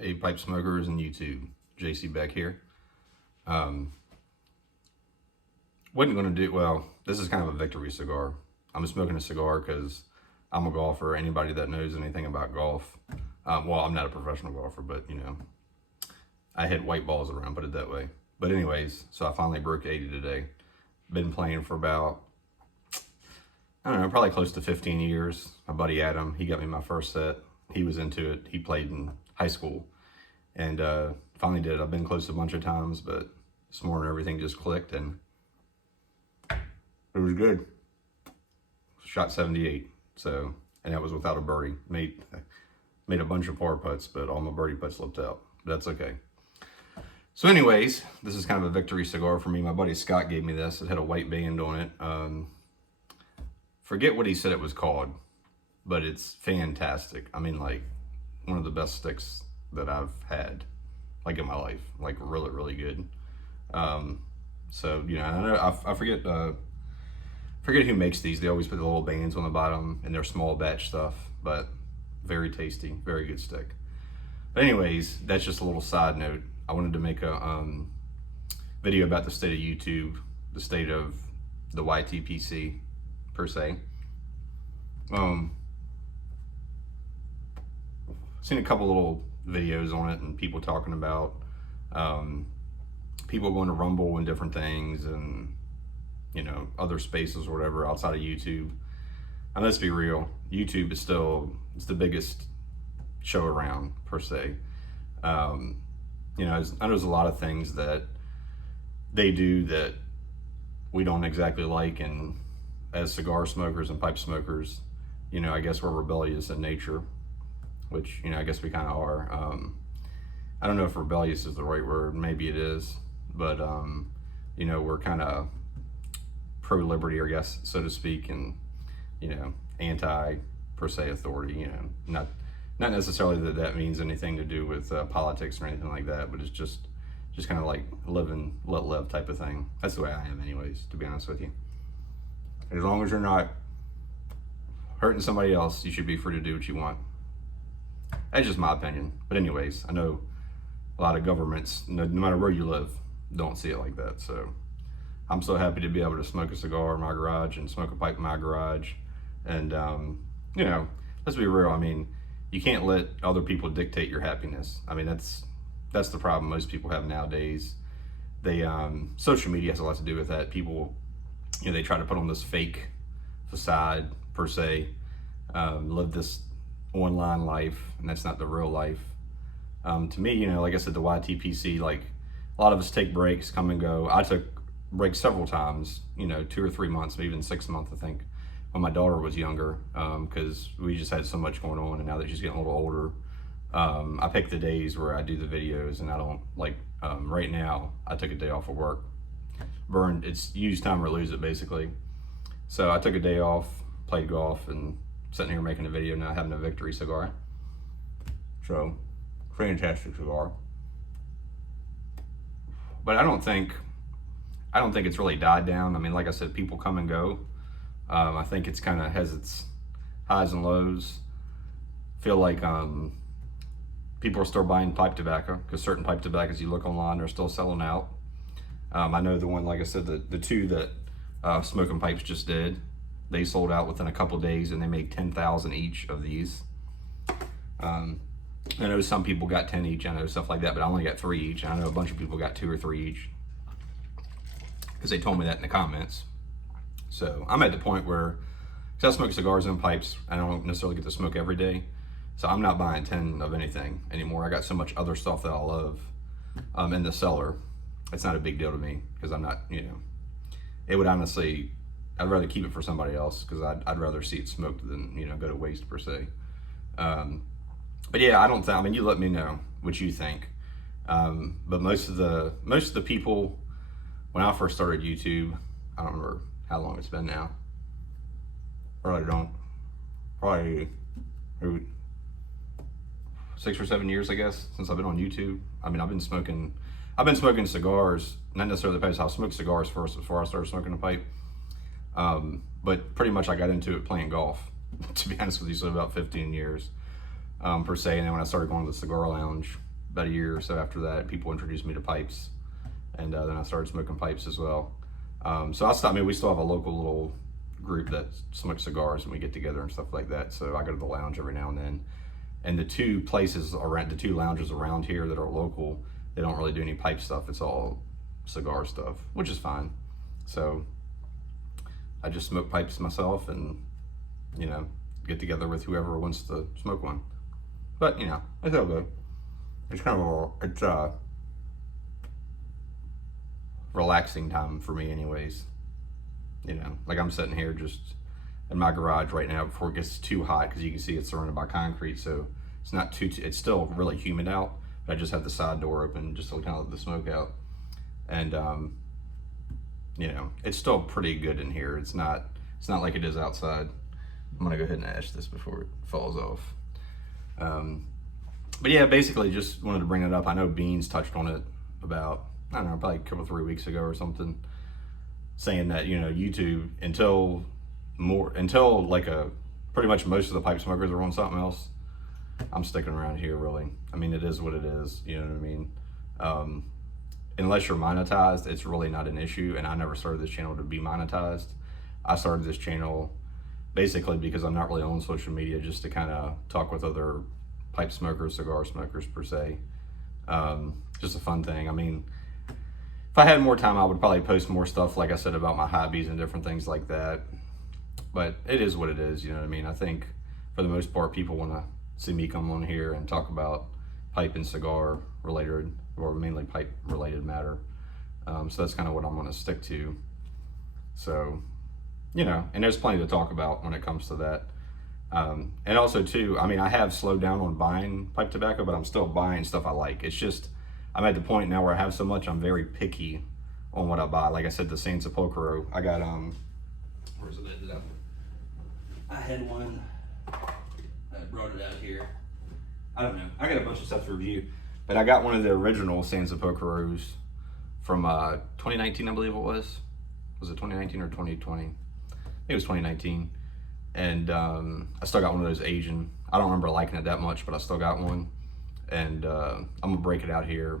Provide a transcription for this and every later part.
Hey, pipe smokers and YouTube, JC back here. Wasn't going to do, well, this is kind of a victory cigar. I'm smoking a cigar because I'm a golfer. Anybody that knows anything about golf, well, I'm not a professional golfer, but you know, I hit white balls around, put it that way. But anyways, so I finally broke 80 today. Been playing for about, I don't know, probably close to 15 years. My buddy Adam, he got me my first set. He was into it. He played in high school and finally did it. I've been close a bunch of times, but this morning everything just clicked and it was good. Shot 78, so, and that was without a birdie. Made a bunch of par putts, but all my birdie putts slipped out. But that's okay. So anyways, this is kind of a victory cigar for me. My buddy Scott gave me this. It had a white band on it. Forget what he said it was called, but it's fantastic. I mean, like, one of the best sticks that I've had, like, in my life. Like, really, really good. So, you know, I know, I forget who makes these. They always put the little bands on the bottom and they're small batch stuff, but very tasty, very good stick. But anyways, that's just a little side note. I wanted to make a video about the state of YouTube, the state of the YTPC, per se. Seen a couple little videos on it and people talking about people going to Rumble and different things and, you know, other spaces or whatever outside of YouTube. And let's be real, YouTube is still, it's the biggest show around, per se. You know, there's a lot of things that they do that we don't exactly like, and as cigar smokers and pipe smokers, you know, I guess we're rebellious in nature, which, you know, I guess we kind of are. I don't know if rebellious is the right word, maybe it is, but, you know, we're kind of pro-liberty, I guess, so to speak, and, you know, anti, per se, authority, you know, not necessarily that means anything to do with politics or anything like that, but it's just kind of like live and let live type of thing. That's the way I am anyways, to be honest with you. As long as you're not hurting somebody else, you should be free to do what you want. That's just my opinion. But anyways, I know a lot of governments, no matter where you live, don't see it like that. So I'm so happy to be able to smoke a cigar in my garage and smoke a pipe in my garage. And, you know, let's be real. I mean, you can't let other people dictate your happiness. I mean, that's the problem most people have nowadays. They, social media has a lot to do with that. People, you know, they try to put on this fake facade, per se, live this online life, and that's not the real life. To me, you know, like I said, the YTPC, like, a lot of us take breaks, come and go. I took breaks several times, you know, 2 or 3 months, maybe even 6 months, I think, when my daughter was younger, because we just had so much going on, and now that she's getting a little older, I pick the days where I do the videos, and I don't, like, right now, I took a day off of work. It's use time or lose it, basically. So I took a day off, played golf, and sitting here making a video now, having a victory cigar. So, fantastic cigar. But I don't think it's really died down. I mean, like I said, people come and go. I think it's kind of has its highs and lows. Feel like people are still buying pipe tobacco, because certain pipe tobaccos you look online are still selling out. I know the one, like I said, the two that Smoking Pipes just did, they sold out within a couple days, and they make 10,000 each of these. I know some people got 10 each, I know stuff like that, but I only got 3 each. I know a bunch of people got 2 or 3 each, because they told me that in the comments. So I'm at the point where, because I smoke cigars and pipes, I don't necessarily get to smoke every day, so I'm not buying 10 of anything anymore. I got so much other stuff that I love in the cellar. It's not a big deal to me, because I'm not, you know, it would honestly, I'd rather keep it for somebody else, because I'd rather see it smoked than, you know, go to waste, per se. But yeah, I mean, you let me know what you think. But most of the people, when I first started YouTube, I don't remember how long it's been now. Really don't. Probably 6 or 7 years, I guess, since I've been on YouTube. I mean, I've been smoking cigars, not necessarily the pipes. I smoked cigars first before I started smoking a pipe. But pretty much I got into it playing golf, to be honest with you, so about 15 years, per se. And then when I started going to the cigar lounge, about a year or so after that, people introduced me to pipes, and then I started smoking pipes as well. So I stopped. I mean, we still have a local little group that smokes cigars, and we get together and stuff like that. So I go to the lounge every now and then. And the two lounges around here that are local, they don't really do any pipe stuff. It's all cigar stuff, which is fine. So I just smoke pipes myself, and you know, get together with whoever wants to smoke one. But you know, it's all good. It's kind of a relaxing time for me, anyways. You know, like I'm sitting here just in my garage right now before it gets too hot, because you can see it's surrounded by concrete, so it's not it's still really humid out, but I just have the side door open just to kind of let the smoke out. And you know, it's still pretty good in here. It's not like it is outside. I'm gonna go ahead and ash this before it falls off. But yeah, basically just wanted to bring it up. I know Beans touched on it about, I don't know, probably a couple 3 weeks ago or something, saying that, you know, YouTube, until like pretty much most of the pipe smokers are on something else, I'm sticking around here, really. I mean, it is what it is, you know what I mean? Unless you're monetized, it's really not an issue, and I never started this channel to be monetized. I started this channel basically because I'm not really on social media, just to kind of talk with other pipe smokers, cigar smokers per se. Just a fun thing. I mean, if I had more time, I would probably post more stuff, like I said, about my hobbies and different things like that. But it is what it is, you know what I mean? I think for the most part, people want to see me come on here and talk about pipe and cigar related, or mainly pipe related matter. So that's kind of what I'm going to stick to. So, you know, and there's plenty to talk about when it comes to that. And also too, I mean, I have slowed down on buying pipe tobacco, but I'm still buying stuff I like. It's just, I'm at the point now where I have so much, I'm very picky on what I buy. Like I said, the San Sepulcro, I got, where's it at? I had one, I brought it out here. I don't know, I got a bunch of stuff to review, but I got one of the original San Sepulcros from 2019, I believe it was. Was it 2019 or 2020? I think it was 2019. And I still got one of those Asian. I don't remember liking it that much, but I still got one. And I'm gonna break it out here,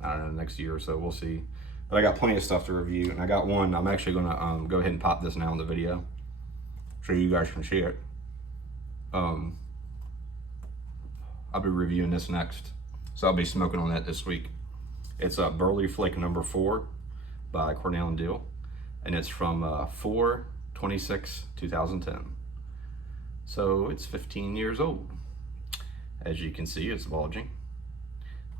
I don't know, next year or so, we'll see. But I got plenty of stuff to review, and I got one. I'm actually gonna go ahead and pop this now in the video, so you guys can see it. I'll be reviewing this next, so I'll be smoking on that this week. It's Burley Flake number 4 by Cornell and Deal, and it's from 4/26/2010. So it's 15 years old. As you can see, it's bulging.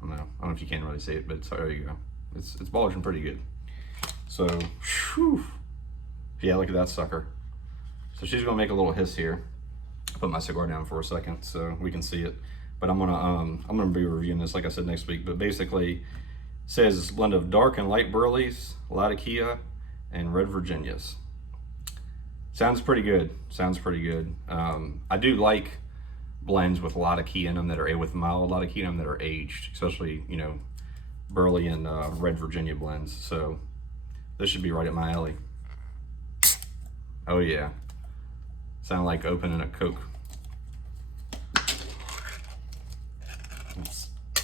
I don't know if you can really see it, but there you go. It's bulging pretty good. So, whew. Yeah, look at that sucker. So she's gonna make a little hiss here. I'll put my cigar down for a second so we can see it. But I'm gonna be reviewing this, like I said, next week. But basically, it says it's a blend of dark and light Burleys, Latakia, and Red Virginias. Sounds pretty good. Sounds pretty good. I do like blends with a lot of key in them that are with mild, a lot of key in them that are aged, especially, you know, Burley and Red Virginia blends. So this should be right up my alley. Oh yeah, sound like opening a Coke.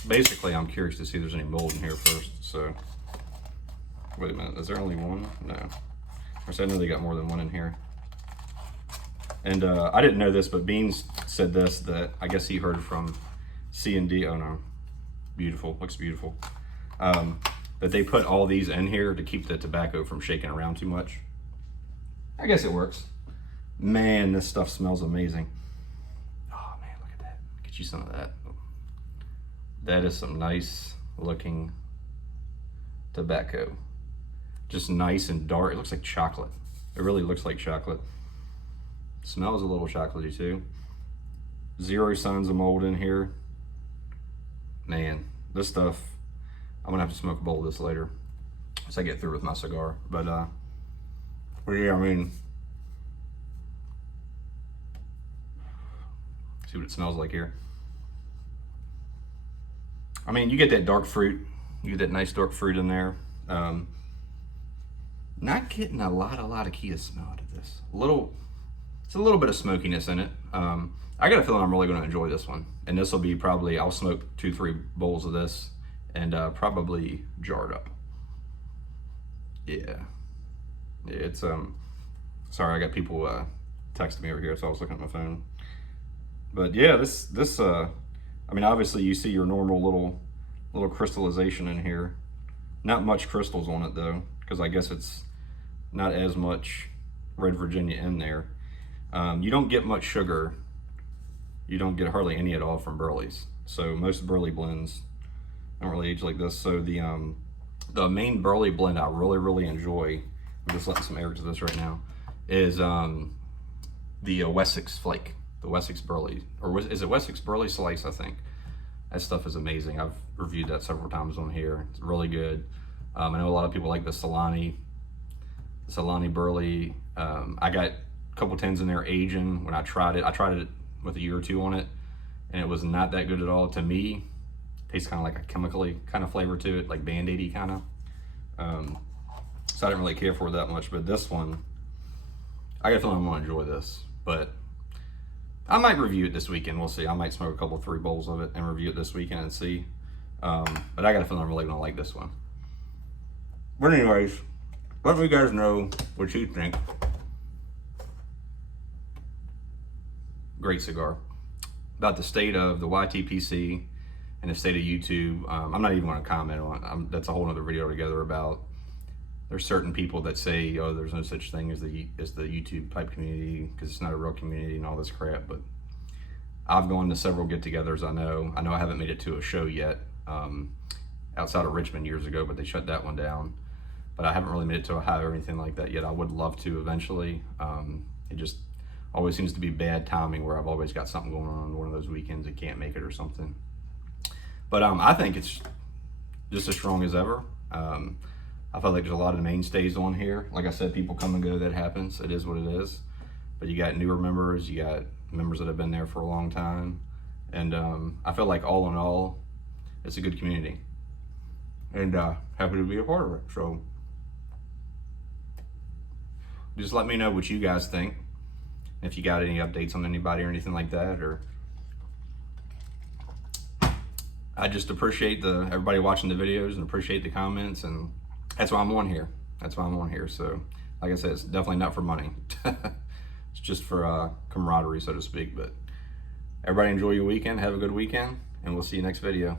Basically, I'm curious to see if there's any mold in here first. So wait a minute, is there only one? No. I know they got more than one in here. And I didn't know this, but Beans said this, that I guess he heard from C&D. Oh no, beautiful, looks beautiful. That they put all these in here to keep the tobacco from shaking around too much. I guess it works. Man, this stuff smells amazing. Oh man, look at that. Get you some of that. That is some nice looking tobacco. Just nice and dark. It looks like chocolate. It really looks like chocolate. Smells a little chocolatey too. 0 signs of mold in here. Man, this stuff, I'm gonna have to smoke a bowl of this later as I get through with my cigar. But yeah, I mean, see what it smells like here. I mean, you get that dark fruit. You get that nice dark fruit in there. Not getting a lot of Kia smell out of this. It's a little bit of smokiness in it. I got a feeling I'm really going to enjoy this one. And this will be probably, I'll smoke 2-3 bowls of this and probably jar it up. Yeah. It's, sorry, I got people texting me over here, so I was looking at my phone. But yeah, this I mean, obviously you see your normal little crystallization in here. Not much crystals on it though, because I guess it's not as much red Virginia in there. You don't get much sugar. You don't get hardly any at all from Burley's. So most Burley blends don't really age like this. So the main Burley blend I really enjoy, I'm just letting some air to this right now, is the Wessex Flake, the Wessex Burley, or is it Wessex Burley Slice, I think. That stuff is amazing. I've reviewed that several times on here. It's really good. I know a lot of people like the Solani Burley. I got a couple tins in there aging when I tried it. I tried it with a year or two on it, and it was not that good at all. To me, it tastes kind of like a chemically kind of flavor to it, like Band-Aid-y kind of. So I didn't really care for it that much, but this one, I got a feeling I'm gonna enjoy this. But I might review it this weekend, we'll see. I might smoke a couple, 3 bowls of it and review it this weekend and see. But I got a feeling I'm really gonna like this one. But anyways, let me guys know what you think. Great cigar. About the state of the YTPC and the state of YouTube, I'm not even going to comment on it. That's a whole other video together about. There's certain people that say, oh, there's no such thing as the YouTube type community because it's not a real community and all this crap. But I've gone to several get-togethers. I know I haven't made it to a show yet outside of Richmond years ago, but they shut that one down. But I haven't really made it to a hive or anything like that yet. I would love to eventually. It just always seems to be bad timing where I've always got something going on one of those weekends and can't make it or something. But I think it's just as strong as ever. I felt like there's a lot of mainstays on here. Like I said, people come and go, that happens. It is what it is. But you got newer members, you got members that have been there for a long time. And I feel like all in all, it's a good community. And happy to be a part of it. So just let me know what you guys think. If you got any updates on anybody or anything like that, or I just appreciate everybody watching the videos and appreciate the comments, and that's why I'm on here. That's why I'm on here. So like I said, it's definitely not for money. It's just for camaraderie, so to speak. But everybody enjoy your weekend. Have a good weekend, and we'll see you next video.